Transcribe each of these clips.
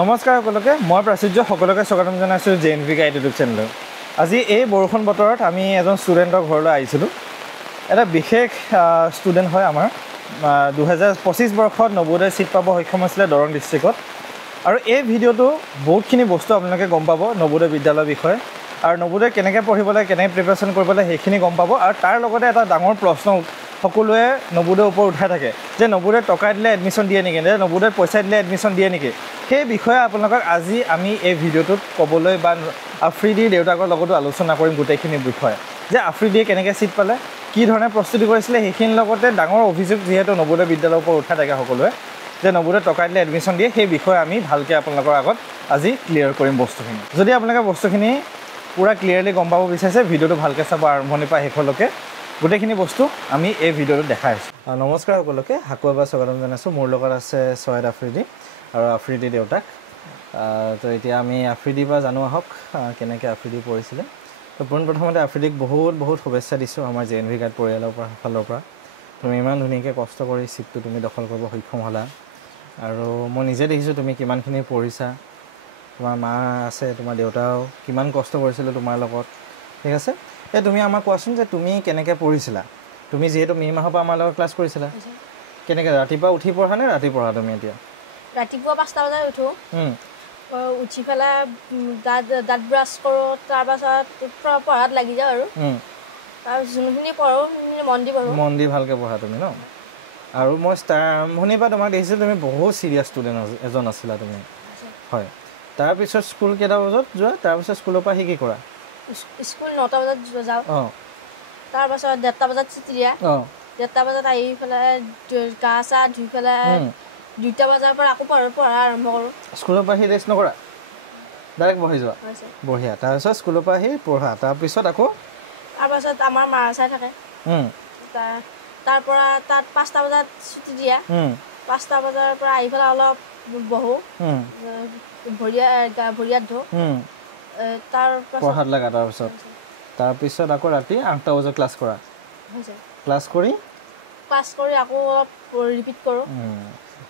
নমস্কাৰ সকলোকে মই প্ৰাচুৰ্য সকলোকে স্বাগতম জনাইছোঁ JNV গাইড ইউটিউব চেনেলত। আজি এই বৰষুণ বতৰত আমি এজন ষ্টুডেণ্টৰ ঘৰলৈ আহিছিলোঁ। এটা বিশেষ ষ্টুডেণ্ট হয় আমাৰ 2025 বৰ্ষত নৱোদয় চিট পাব সক্ষম হৈছিলে দৰং ডিষ্ট্ৰিক্টত। আৰু এই ভিডিঅ'টো বহুতখিনি বস্তু আপোনালোকে গম পাব নৱোদয় বিদ্যালয়ৰ বিষয়ে আৰু নৱোদয় কেনেকৈ পঢ়িব লাগে কেনেকৈ প্ৰিপাৰেশ্যন কৰিব লাগে সেইখিনি গম পাব। আৰু তাৰ লগতে এটা ডাঙৰ প্ৰশ্ন সকলোৱে নৱোদয়ৰ ওপৰত উঠাই থাকে যে নৱোদয় টকা দিলে এডমিশ্যন দিয়ে নেকি, যে নৱোদয় পইচা দিলে এডমিশ্যন দিয়ে নেকি। সেই বিষয়ে আপোনালোকক আজি আমি এই ভিডিঅ'টোত ক'বলৈ বা আফ্ৰিদিৰ দেউতাকৰ লগতো আলোচনা কৰিম গোটেইখিনি বিষয়ে, যে আফ্ৰিদিয়ে কেনেকৈ চিট পালে, কি ধৰণে প্ৰস্তুতি কৰিছিলে, সেইখিনিৰ লগতে ডাঙৰ অভিযোগ যিহেতু নৱোদয় বিদ্যালয়ৰ ওপৰত উঠাই থাকে সকলোৱে যে নৱোদয় টকা দিলে এডমিশ্যন দিয়ে, সেই বিষয়ে আমি ভালকৈ আপোনালোকৰ আগত আজি ক্লিয়াৰ কৰিম বস্তুখিনি। যদি আপোনালোকে বস্তুখিনি পূৰা ক্লিয়াৰলি গম পাব বিচাৰিছে ভিডিঅ'টো ভালকৈ চাব আৰম্ভণিৰ পৰা শেষলৈকে, গোটেইখিনি বস্তু আমি এই ভিডিঅ'টোত দেখাই আছোঁ। নমস্কাৰ সকলোকে, আকৌ এবাৰ স্বাগতম জনাইছোঁ। মোৰ লগত আছে চৈয়দ আফ্ৰিদি আৰু আফ্ৰিদিৰ দেউতাক। তো এতিয়া আমি আফ্ৰিদিৰ পৰা জানো আহক কেনেকৈ আফ্ৰিদি পঢ়িছিলে। তো পোনপ্ৰথমতে আফ্ৰিদিক বহুত শুভেচ্ছা দিছোঁ আমাৰ JNV গাইড পৰিয়ালৰ ফালৰ পৰা। তুমি ইমান ধুনীয়াকৈ কষ্ট কৰি চিটটো তুমি দখল কৰিব সক্ষম হ'লা। আৰু মই নিজে দেখিছোঁ তুমি কিমানখিনি পঢ়িছা, তোমাৰ মা আছে, তোমাৰ দেউতাও কিমান কষ্ট কৰিছিলে তোমাৰ লগত, ঠিক আছে। এই তুমি আমাক কোৱাচোন যে তুমি কেনেকৈ পঢ়িছিলা। তুমি যিহেতু মে' মাহৰ পৰা আমাৰ লগত ক্লাছ কৰিছিলা, কেনেকৈ ৰাতিপুৱা উঠি পঢ়া নে ৰাতি পঢ়া তুমি এতিয়া? ৰাতিপুৱা 5টা বজাত উঠোঁ, উঠি পেলাই দাঁত ব্ৰাছ কৰোঁ, তাৰপাছত পঢ়াত লাগি যাওঁ আৰু তাৰপিছত যোনখিনি পঢ়োঁ সেইখিনি মন দি ভালকৈ পঢ়া তুমি ন। আৰু মই আৰম্ভণিৰ পৰা তোমাক দেখিছোঁ তুমি বহুত চিৰিয়াছ ষ্টুডেণ্ট এজন আছিলা তুমি, হয়। তাৰপিছত স্কুল কেইটা বজাত যোৱা, তাৰপিছত স্কুলৰ পৰা কি কৰা? স্কুল 9টা বজাত যাওঁ, তাৰপাছত 1:30টা বজাত ছুটি দিয়া, 1:30টা বজাত আহি পেলাই গা চা ধুই পেলাই 2টা বজাৰ পৰা আকৌ পঢ়া আৰম্ভ কৰোঁ। স্কুলৰ পৰা আহি ৰেষ্ট নকৰা, ডাইৰেক্ট বহি যোৱা? বঢ়িয়া। তাৰপিছত স্কুলৰ পৰা আহি পঢ়া, তাৰপিছত আমাৰ মাৰা চাই থাকে, তাৰপৰা তাত 5টা বজাত ছুটি দিয়া, 5টা বজাৰ পৰা আহি পেলাই অলপ বহোঁ, ভৰি হাত ধোঁ, পঢ়াত লাগা। তাৰপিছত আকৌ ৰাতি 8টা বজাত ক্লাছ কৰা, ক্লাছ কৰি আকৌ অলপ ৰিপিট কৰোঁ।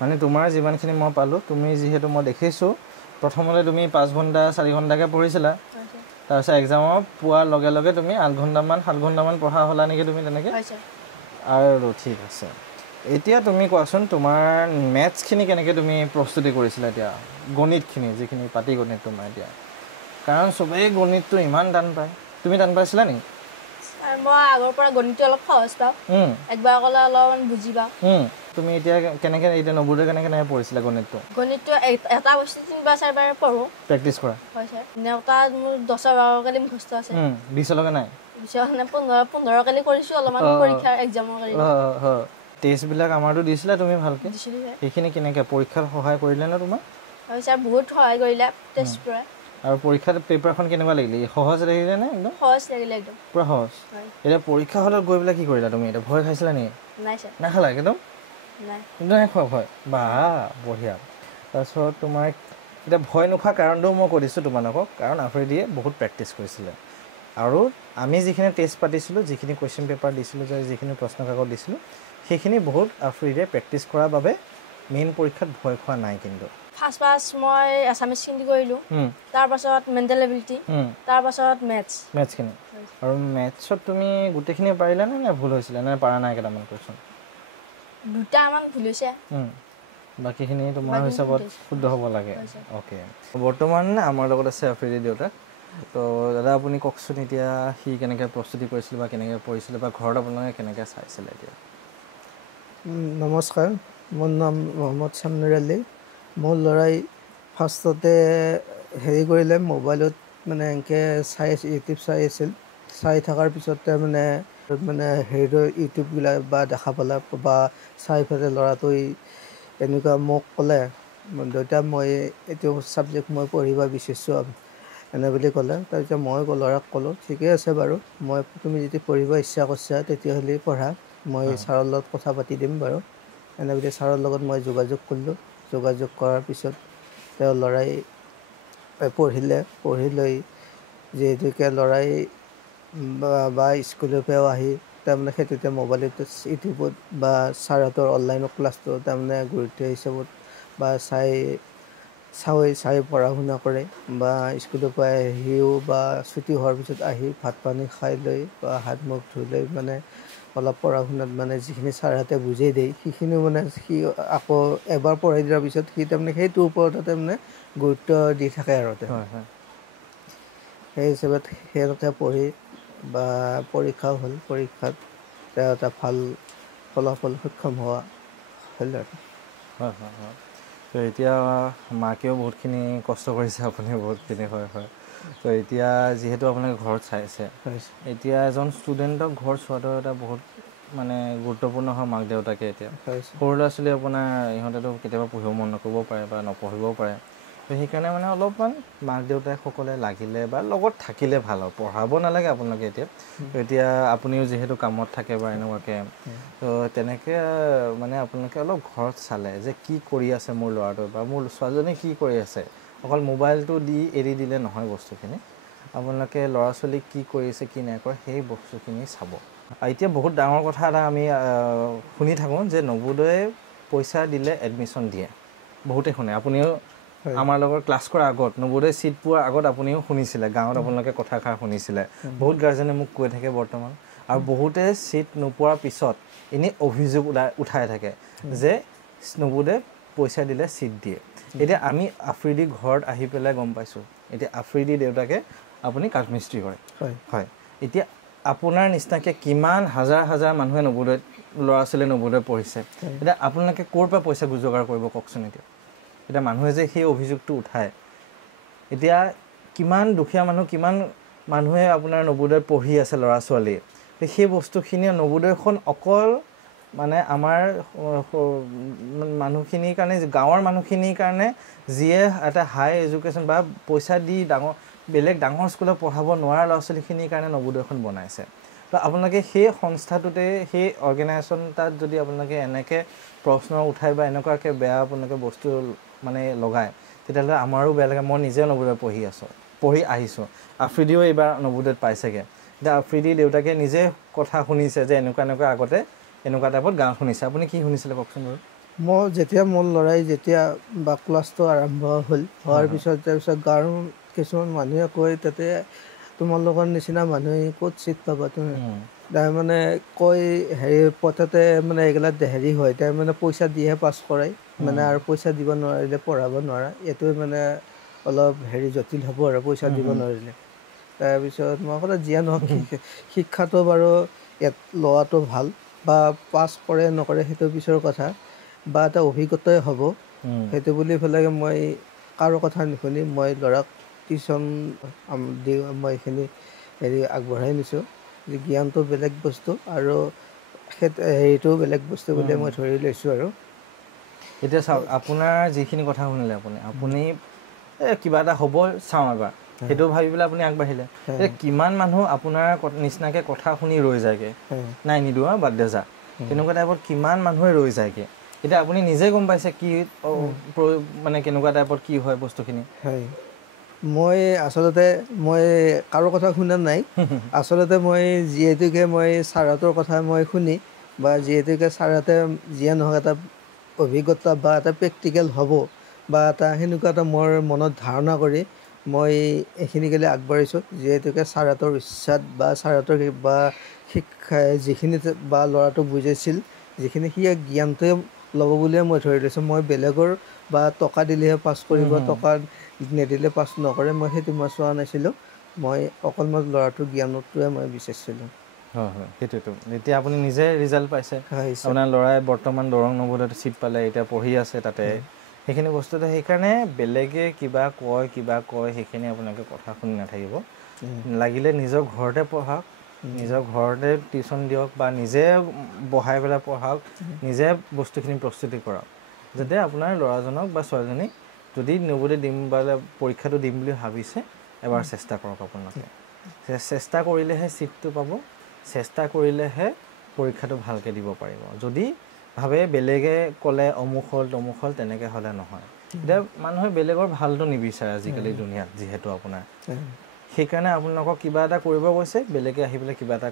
মানে তোমাৰ যিমানখিনি মই পালোঁ, তুমি যিহেতু মই দেখিছোঁ প্ৰথমতে তুমি 5 ঘণ্টা 4 ঘণ্টাকৈ পঢ়িছিলা, তাৰপিছত এক্সামৰ পোৱাৰ লগে লগে তুমি 8 ঘণ্টামান 7 ঘণ্টামান পঢ়া হ'লা নেকি তুমি তেনেকৈ? আৰু ঠিক আছে। এতিয়া তুমি কোৱাচোন তোমাৰ মেথছখিনি কেনেকৈ তুমি প্ৰস্তুতি কৰিছিলা? এতিয়া গণিতখিনি যিখিনি পাতি গণিত তোমাৰ এতিয়া, কাৰণ চবেই গণিতটো ইমান টান পায়, তুমি টান পাইছিলা নেকি? মই আগৰ পৰা গণিতটো অলপ সহজ পাওঁ, একবাৰ ক'লে অলপমান বুজি পাওঁ। তুমি এতিয়া কেনেকৈ এতিয়া নৱোদয় কেনেকৈ পঢ়িছিলা গণিতটো? এটা বস্তু 3বাৰ 4বাৰ পঢ়োঁ, প্ৰেক্টিছ কৰা। হয় ছাৰ। নেওতাত মোৰ 10-12 কালি মুখস্থ আছে। 20লৈকে নাই? 15 কালি কৰিছোঁ অলপমান পৰীক্ষাৰ এক্সামৰ কালি। টেষ্টবিলাক আমাৰতো দিছিলা তুমি ভালকৈ? সেইখিনি কেনেকৈ পৰীক্ষাত সহায় কৰিলে নে তোমাৰ? হয় ছাৰ, বহুত সহায় কৰিলে টেষ্ট পৰা। আৰু পৰীক্ষাত পেপাৰখন কেনেকুৱা লাগিলে? সহজ লাগিলে নে? একদম সহজ লাগিলে, একদম পূৰা সহজ। এতিয়া পৰীক্ষা হলত গৈ পেলাই কি কৰিলা তুমি? এতিয়া ভয় খাইছিলা নেকি? নাই ছাৰ। নাখালা একদম? নাই খোৱা ভয়? বা বঢ়িয়া। তাৰপিছত তোমাৰ এতিয়া ভয় নোখোৱা কাৰণটোও মই কৈ দিছোঁ তোমালোকক, কাৰণ আফ্ৰিদিয়ে বহুত প্ৰেক্টিছ কৰিছিলে। আৰু আমি যিখিনি টেষ্ট পাতিছিলোঁ, যিখিনি কুৱেশ্যন পেপাৰ দিছিলোঁ, যিখিনি প্ৰশ্ন কাকত দিছিলোঁ, সেইখিনি বহুত আফ্ৰিদিয়ে প্ৰেক্টিছ কৰাৰ বাবে মেইন পৰীক্ষাত ভয় খোৱা নাই। কিন্তু ফাৰ্ষ্ট মই আছামিজ হিন্দী কৰিলোঁ, তাৰপাছত মেণ্টেল এবিলিটি, তাৰপাছত মেথছখিনি। আৰু মেথছত তুমি গোটেইখিনি পাৰিলা নে ভুল হৈছিলে, নে পাৰা নাই কেইটামান কুৱেশ্যন? 2টামান ভুল হৈছে, বাকীখিনি তোমাৰ হিচাপত শুদ্ধ হ'ব লাগে। অ'কে। বৰ্তমান আমাৰ লগত আছে আফ্ৰিদিৰ দেউতাক। তো দাদা আপুনি কওকচোন এতিয়া সি কেনেকৈ প্ৰস্তুতি কৰিছিলে বা কেনেকৈ পঢ়িছিলে বা ঘৰত আপোনালোকে কেনেকৈ চাইছিলে এতিয়া? নমস্কাৰ, মোৰ নাম মহম্মদ ছামিৰ আলী। মোৰ ল'ৰাই ফাৰ্ষ্টতে কৰিলে মোবাইলত মানে এনেকৈ ইউটিউব চাই আছিল। চাই থকাৰ পিছতে মানে ইউটিউববিলাক বা দেখা পালে বা চাই পেলাই ল'ৰাটোৱে এনেকুৱা মোক ক'লে, দেউতা মই এইটো ছাবজেক্ট মই পঢ়িব বিচাৰিছোঁ এনে বুলি ক'লে। তাৰপিছত মই ল'ৰাক ক'লোঁ ঠিকে আছে বাৰু, তুমি যদি পঢ়িব ইচ্ছা কৰিছা তেতিয়াহ'লে পঢ়া, মই ছাৰৰ লগত কথা পাতি দিম বাৰু। এনে বুলি ছাৰৰ লগত মই যোগাযোগ কৰিলোঁ। যোগাযোগ কৰাৰ পিছত তেওঁ ল'ৰাই পঢ়ি লৈ যিহেতুকে ল'ৰাই বা স্কুলৰ পৰাও আহি তাৰমানে সেইটোতে মোবাইলত ইউটিউবত বা ছাৰহঁতৰ অনলাইনৰ ক্লাছটো তাৰমানে গুৰুত্ব হিচাপত বা চাই পঢ়া শুনা কৰে বা স্কুলৰ পৰা আহিও বা ছুটি হোৱাৰ পিছত আহি ভাত পানী খাই লৈ বা হাত মুখ ধুই লৈ মানে অলপ পঢ়া শুনাত মানে যিখিনি ছাৰহঁতে বুজাই দিয়ে সেইখিনিও মানে সি আকৌ এবাৰ পঢ়াই দিয়াৰ পিছত সি তাৰমানে সেইটোৰ ওপৰতে তাৰমানে গুৰুত্ব দি থাকে আৰু সেই হিচাপত সেইমতে পঢ়ি বা পৰীক্ষাও হ'ল পৰীক্ষাত তেওঁ এটা ভাল ফলাফল সক্ষম হোৱা হ'ল আৰু তো এতিয়া মাকেও বহুতখিনি কষ্ট কৰিছে আপুনি বহুতখিনি তো এতিয়া যিহেতু আপোনালোকে ঘৰত চাইছে এতিয়া এজন ষ্টুডেণ্টক ঘৰত চোৱাটো এটা বহুত মানে গুৰুত্বপূৰ্ণ হয় মাক দেউতাকে এতিয়া সৰু ল'ৰা ছোৱালী আপোনাৰ ইহঁতেতো কেতিয়াবা পঢ়িব মন নকৰিবও পাৰে বা নপঢ়িবও পাৰে তো সেইকাৰণে মানে অলপমান মাক দেউতাকসকলে লাগিলে বা লগত থাকিলে ভাল হয় পঢ়াব নালাগে আপোনালোকে এতিয়া তো এতিয়া আপুনিও যিহেতু কামত থাকে বা এনেকুৱাকৈ তো তেনেকৈ মানে আপোনালোকে অলপ ঘৰত চালে যে কি কৰি আছে মোৰ ল'ৰাটোৱে বা মোৰ ছোৱালীজনী কি কৰি আছে অকল মোবাইলটো দি এৰি দিলে নহয় বস্তুখিনি আপোনালোকে ল'ৰা ছোৱালীক কি কৰিছে কি নাই কৰে সেই বস্তুখিনি চাব এতিয়া বহুত ডাঙৰ কথা এটা আমি শুনি থাকোঁ যে নৱোদয়ে পইচা দিলে এডমিশ্যন দিয়ে বহুতে শুনে আপুনিও আমাৰ লগত ক্লাছ কৰাৰ আগত নৱোদয় ছিট পোৱাৰ আগত আপুনিও শুনিছিলে গাঁৱত আপোনালোকে কথাষাৰ শুনিছিলে বহুত গাৰ্জেনে মোক কৈ থাকে বৰ্তমান আৰু বহুতে ছিট নোপোৱাৰ পিছত এনেই অভিযোগ উঠাই থাকে যে নৱোদয়ে পইচা দিলে ছিট দিয়ে এতিয়া আমি আফ্ৰিদি ঘৰত আহি পেলাই গম পাইছোঁ এতিয়া আফ্ৰিদি দেউতাকে আপুনি কাঠমিস্ত্ৰী কৰে হয় এতিয়া আপোনাৰ নিচিনাকৈ কিমান হাজাৰ হাজাৰ মানুহে নৱোদয়ত ল'ৰা ছোৱালীয়ে নৱোদয় পঢ়িছে এতিয়া আপোনালোকে ক'ৰ পৰা পইচা যোগাৰ কৰিব কওকচোন এতিয়া মানুহে যে সেই অভিযোগটো উঠায় এতিয়া কিমান দুখীয়া মানুহ কিমান মানুহে আপোনাৰ নৱোদয়ত পঢ়ি আছে ল'ৰা ছোৱালী সেই বস্তুখিনি নৱোদয়খন অকল মানে আমাৰ মানুহখিনিৰ কাৰণে গাঁৱৰ মানুহখিনিৰ কাৰণে যিয়ে এটা হাই এডুকেশ্যন বা পইচা দি বেলেগ ডাঙৰ স্কুলত পঢ়াব নোৱাৰা ল'ৰা ছোৱালীখিনিৰ কাৰণে নৱোদয়খন বনাইছে তো আপোনালোকে সেই সংস্থাটোতে সেই অৰ্গেনাইজেশ্যন তাত যদি আপোনালোকে এনেকৈ প্ৰশ্ন উঠাই বা এনেকুৱাকৈ বেয়া আপোনালোকে বস্তু মানে লগায় তেতিয়াহ'লে আমাৰো বেয়া লাগে মই নিজে নৱোদয়ত পঢ়ি আহিছোঁ আফ্ৰিদিও এইবাৰ নৱোদয়ত পাইছেগৈ এতিয়া আফ্ৰিদি দেউতাকে নিজে কথা শুনিছে যে এনেকুৱা আগতে এনেকুৱা টাইপত গান শুনিছে আপুনি কি শুনিছিলে কওকচোন বাৰু মই যেতিয়া মোৰ ল'ৰাই যেতিয়া বা ক্লাছটো আৰম্ভ হোৱাৰ পিছত তাৰপিছত গাঁৱৰ কিছুমান মানুহে কয় তাতে তোমালোকৰ নিচিনা মানুহে ক'ত ছিট পাবা তুমি তাৰমানে কয় হেৰি পথতে মানে এইগিলাক হেৰি হয় তাৰমানে পইচা দিহে পাছ কৰাই মানে আৰু পইচা দিব নোৱাৰিলে পঢ়াব নোৱাৰা এইটোৱে মানে অলপ হেৰি জটিল হ'ব আৰু পইচা দিব নোৱাৰিলে তাৰপিছত মই ক'লো যিয়ে নহওক শিক্ষাটো বাৰু ইয়াত লোৱাটো ভাল বা পাছ কৰে নকৰে সেইটো পিছৰ কথা বা এটা অভিজ্ঞতাই হ'ব সেইটো বুলি পেলাই মই কাৰো কথা নুশুনি মই ল'ৰাক টিউশ্যন দি মই এইখিনি হেৰি আগবঢ়াই নিছোঁ যে জ্ঞানটো বেলেগ বস্তু আৰু হেৰিটোও বেলেগ বস্তু বুলি মই ধৰি লৈছোঁ আৰু এতিয়া চাওক আপোনাৰ যিখিনি কথা শুনিলে আপুনি কিবা এটা হ'ব চাওঁ এবাৰ সেইটো ভাবি পেলাই আপুনি আগবাঢ়িলে এতিয়া কিমান মানুহ আপোনাৰ নিচিনাকৈ কথা শুনি ৰৈ যায়গৈ নাই নিদিওঁ বাদ দে যা তেনেকুৱা টাইপত কিমান মানুহে ৰৈ যায়গৈ এতিয়া আপুনি নিজে গম পাইছে কি মানে কেনেকুৱা টাইপত কি হয় বস্তুখিনি হয় মই আচলতে মই কাৰো কথা শুনা নাই আচলতে মই যিহেতুকে মই ছাৰহঁতৰ কথা মই শুনি বা যিহেতুকে ছাৰহঁতে যিয়ে নহওক এটা অভিজ্ঞতা বা এটা প্ৰেক্টিকেল হ'ব বা এটা সেনেকুৱা এটা মোৰ মনত ধাৰণা কৰি মই এইখিনিকেলৈ আগবাঢ়িছোঁ যিহেতুকে ছাৰহঁতৰ ইচ্ছাত বা ছাৰহঁতৰ বা শিক্ষাই যিখিনি বা ল'ৰাটো বুজাইছিল যিখিনি সি জ্ঞানটোৱে ল'ব বুলিয়ে মই ধৰি লৈছোঁ মই বেলেগৰ বা টকা দিলেহে পাছ কৰিব টকা নিদিলে পাছ নকৰে মই সেইটো মই চোৱা নাছিলোঁ মই অকল মই ল'ৰাটোৰ জ্ঞানটোৱে মই বিচাৰিছিলোঁ হয় সেইটোৱেতো এতিয়া আপুনি নিজে ৰিজাল্ট পাইছে আপোনাৰ ল'ৰাই বৰ্তমান দৰং নৱোদয়ত ছিট পালে এতিয়া পঢ়ি আছে তাতে সেইখিনি বস্তুটো সেইকাৰণে বেলেগে কিবা কয় সেইখিনি আপোনালোকে কথা শুনি নাথাকিব লাগিলে নিজৰ ঘৰতে পঢ়াওক নিজৰ ঘৰতে টিউশ্যন দিয়ক বা নিজে বহাই পেলাই পঢ়াওক নিজে বস্তুখিনি প্ৰস্তুতি কৰক যাতে আপোনাৰ ল'ৰাজনক বা ছোৱালীজনীক যদি নৱোদয় দিম বা পৰীক্ষাটো দিম বুলি ভাবিছে এবাৰ চেষ্টা কৰক আপোনালোকে চেষ্টা কৰিলেহে ছিটটো পাব চেষ্টা কৰিলেহে পৰীক্ষাটো ভালকৈ দিব পাৰিব যদি ভাবে বেলেগে ক'লে অমুক হ'ল তমুক হ'ল তেনেকৈ হ'লে নহয় এতিয়া মানুহে বেলেগৰ ভালটো নিবিচাৰে আজিকালি দুনিয়াত যিহেতু আপোনাৰ সেইকাৰণে আপোনালোকক কিবা এটা কৰিব গৈছে বেলেগে আহি পেলাই কিবা এটা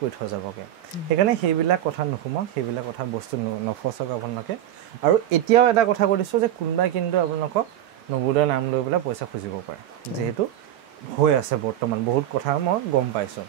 কৈ থৈ যাবগৈ সেইকাৰণে সেইবিলাক কথা নুসুমক সেইবিলাক কথা বস্তু নফচক আপোনালোকে আৰু এতিয়াও এটা কথা কৈ দিছোঁ যে কোনোবাই কিন্তু আপোনালোকক নবোদয় নাম লৈ পেলাই পইচা খুজিব পাৰে যিহেতু হৈ আছে বৰ্তমান বহুত কথা মই গম পাইছোঁ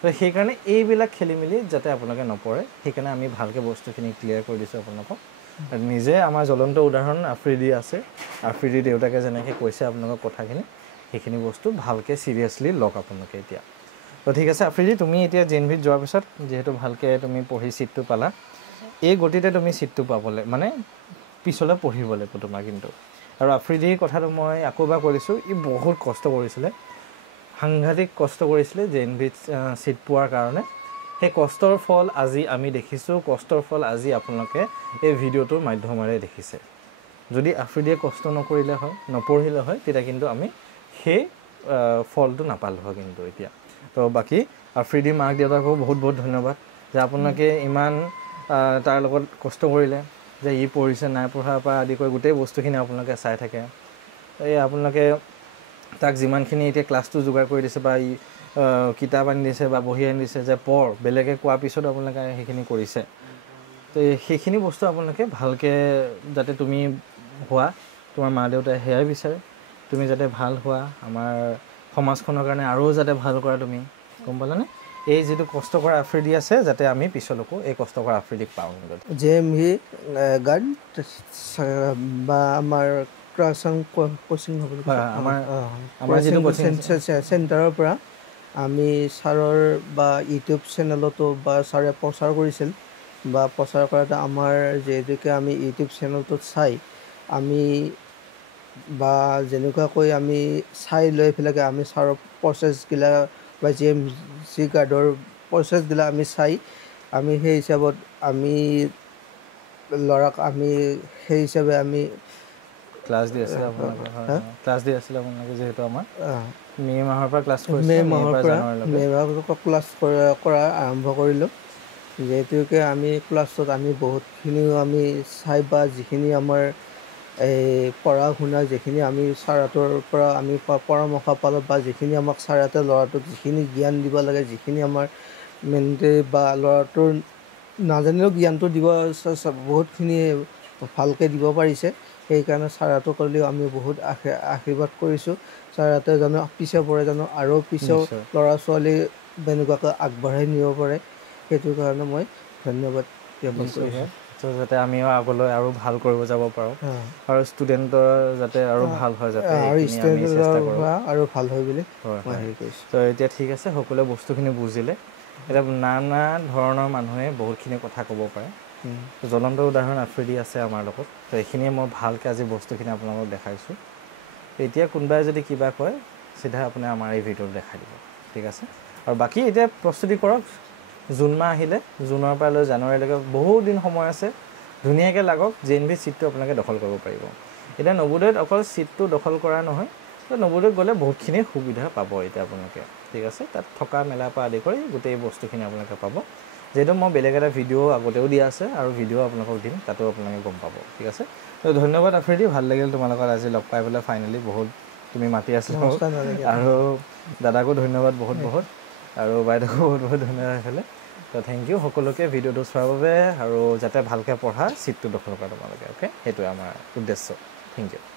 তো সেইকাৰণে এইবিলাক খেলি মেলি যাতে আপোনালোকে নপৰে সেইকাৰণে আমি ভালকৈ বস্তুখিনি ক্লিয়াৰ কৰি দিছোঁ আপোনালোকক নিজে আমাৰ জ্বলন্ত উদাহৰণ আফ্ৰিদি আছে আফ্ৰিদি দেউতাকে যেনেকৈ কৈছে আপোনালোকৰ কথাখিনি সেইখিনি বস্তু ভালকৈ চিৰিয়াছলি লওক আপোনালোকে এতিয়া তো ঠিক আছে আফ্ৰিদি তুমি এতিয়া জেএনভিত যোৱাৰ পিছত যিহেতু ভালকৈ তুমি পঢ়ি ছিটটো পালা এই গতিতে তুমি ছিটটো পাবলৈ মানে পিছলৈ পঢ়িব লাগিব তোমাৰ কিন্তু আৰু আফ্ৰিদিৰ কথাটো মই আকৌ এবাৰ কৰিছোঁ ই বহুত কষ্ট কৰিছিলে সাংঘাতিক কষ্ট কৰিছিলে জেএনভিত ছিট পোৱাৰ কাৰণে সেই কষ্টৰ ফল আজি আমি দেখিছোঁ কষ্টৰ ফল আজি আপোনালোকে এই ভিডিঅ'টোৰ মাধ্যমেৰে দেখিছে যদি আফ্ৰিদিয়ে কষ্ট নকৰিলে হয় নপঢ়িলে হয় তেতিয়া কিন্তু আমি সেই ফলটো নাপালোঁ হয় কিন্তু এতিয়া তো বাকী আফ্ৰিদিৰ মাক দেউতাকো বহুত বহুত ধন্যবাদ যে আপোনালোকে ইমান তাৰ লগত কষ্ট কৰিলে যে ই পঢ়িছে নাই পঢ়াৰ পৰা আদি কৰি গোটেই বস্তুখিনি আপোনালোকে চাই থাকে এই আপোনালোকে তাক যিমানখিনি এতিয়া ক্লাছটো যোগাৰ কৰি দিছে বা ই কিতাপ আনি দিছে বা বহি আনি দিছে যে পঢ় বেলেগে কোৱাৰ পিছত আপোনালোকে সেইখিনি কৰিছে তো সেইখিনি বস্তু আপোনালোকে ভালকৈ যাতে তুমি হোৱা তোমাৰ মা দেউতাই সেয়াই বিচাৰে তুমি যাতে ভাল হোৱা আমাৰ সমাজখনৰ কাৰণে আৰু যাতে ভাল কৰা তুমি গম পালানে এই যিটো কষ্ট কৰা আফ্ৰিদি আছে যাতে আমি পিছলৈকো এই কষ্ট কৰা আফ্ৰিদিক পাওঁ জেএমভি গাৰ্ড বা আমাৰ ক্ৰাছাং কোচিং হ'ব আমাৰ যিটো কোচিং চেণ্টাৰৰ পৰা আমি ছাৰৰ বা ইউটিউব চেনেলতো বা ছাৰে প্ৰচাৰ কৰিছিল বা প্ৰচাৰ কৰাতে আমাৰ যিহেতুকে আমি ইউটিউব চেনেলটোত চাই আমি বা যেনেকুৱাকৈ আমি চাই লৈ পেলাই আমি ছাৰৰ প্ৰচেছগিলা বা জেএমভি গাৰ্ডৰ প্ৰচেছগিলা আমি চাই আমি সেই হিচাপত আমি ল'ৰাক আমি সেই হিচাপে আমি ক্লাছ দি আছিলে আপোনালোকে ক্লাছ দি আছিলে আপোনালোকে যিহেতু আমাৰ মে' মাহৰ পৰা ক্লাছ কৰিছে মে' মাহৰ পৰা ক্লাছ কৰা আৰম্ভ কৰিলোঁ যিহেতুকে আমি ক্লাছত আমি বহুতখিনিও আমি চাই বা যিখিনি আমাৰ এই পঢ়া শুনা যিখিনি আমি ছাৰহঁতৰ পৰা আমি পৰামৰ্শ পালোঁ বা যিখিনি আমাক ছাৰহঁতে ল'ৰাটোক যিখিনি জ্ঞান দিব লাগে যিখিনি আমাৰ মেণ্টেলি বা ল'ৰাটোৰ নাজানিলেও জ্ঞানটো দিব বহুতখিনি ভালকৈ দিব পাৰিছে সেইকাৰণে ছাৰহঁতক হ'লেও আমি বহুত আশীৰ্বাদ কৰিছোঁ ছাৰহঁতে জানো পিছে পৰে জানো আৰু পিছেও ল'ৰা ছোৱালী তেনেকুৱাকৈ আগবঢ়াই নিব পাৰে সেইটো কাৰণে মই ধন্যবাদ জ্ঞাপন কৰিছোঁ যাতে আমিও আগলৈ আৰু ভাল কৰিব যাব পাৰোঁ আৰু ষ্টুডেণ্টৰ যাতে আৰু ভাল হয় যাতে আৰু ভাল হয় বুলি মই হেৰি কৰিছোঁ তো এতিয়া ঠিক আছে সকলোৱে বস্তুখিনি বুজিলে এতিয়া নানা ধৰণৰ মানুহে বহুতখিনি কথা ক'ব পাৰে জ্বলন্ত উদাহৰণ আফ্ৰিদি আছে আমাৰ লগত তো এইখিনিয়ে মই ভালকৈ আজি বস্তুখিনি আপোনালোকক দেখাইছোঁ এতিয়া কোনোবাই যদি কিবা কয় চিধা আপুনি আমাৰ এই ভিডিঅ'ত দেখাই দিব ঠিক আছে আৰু বাকী এতিয়া প্ৰস্তুতি কৰক জুন মাহ আহিলে জুনৰ পৰা লৈ জানুৱাৰীলৈকে বহুত দিন সময় আছে ধুনীয়াকৈ লাগক জেএনভি ছিটটো আপোনালোকে দখল কৰিব পাৰিব এতিয়া নবোদয়ত অকল ছিটটো দখল কৰা নহয় তো নবোদয়ত গ'লে বহুতখিনি সুবিধা পাব এতিয়া আপোনালোকে ঠিক আছে তাত থকা মেলাৰ পৰা আদি কৰি গোটেই বস্তুখিনি আপোনালোকে পাব যিহেতু মই বেলেগ এটা ভিডিঅ' আগতেও দিয়া আছে আৰু ভিডিঅ' আপোনালোকক দিম তাতো আপোনালোকে গম পাব ঠিক আছে তো ধন্যবাদ আফ্ৰিদি ভাল লাগিল তোমালোকৰ আজি লগ পাই পেলাই ফাইনেলি বহুত তুমি মাতি আছিলা আৰু দাদাকো ধন্যবাদ বহুত বহুত আৰু বাইদেউকো বহুত বহুত ধন্যবাদ আছিলে তো থেংক ইউ সকলোকে ভিডিঅ'টো চোৱাৰ বাবে আৰু যাতে ভালকৈ পঢ়া ছিটটো দখল কৰা তোমালোকে অ'কে সেইটোৱে আমাৰ উদ্দেশ্য থেংক ইউ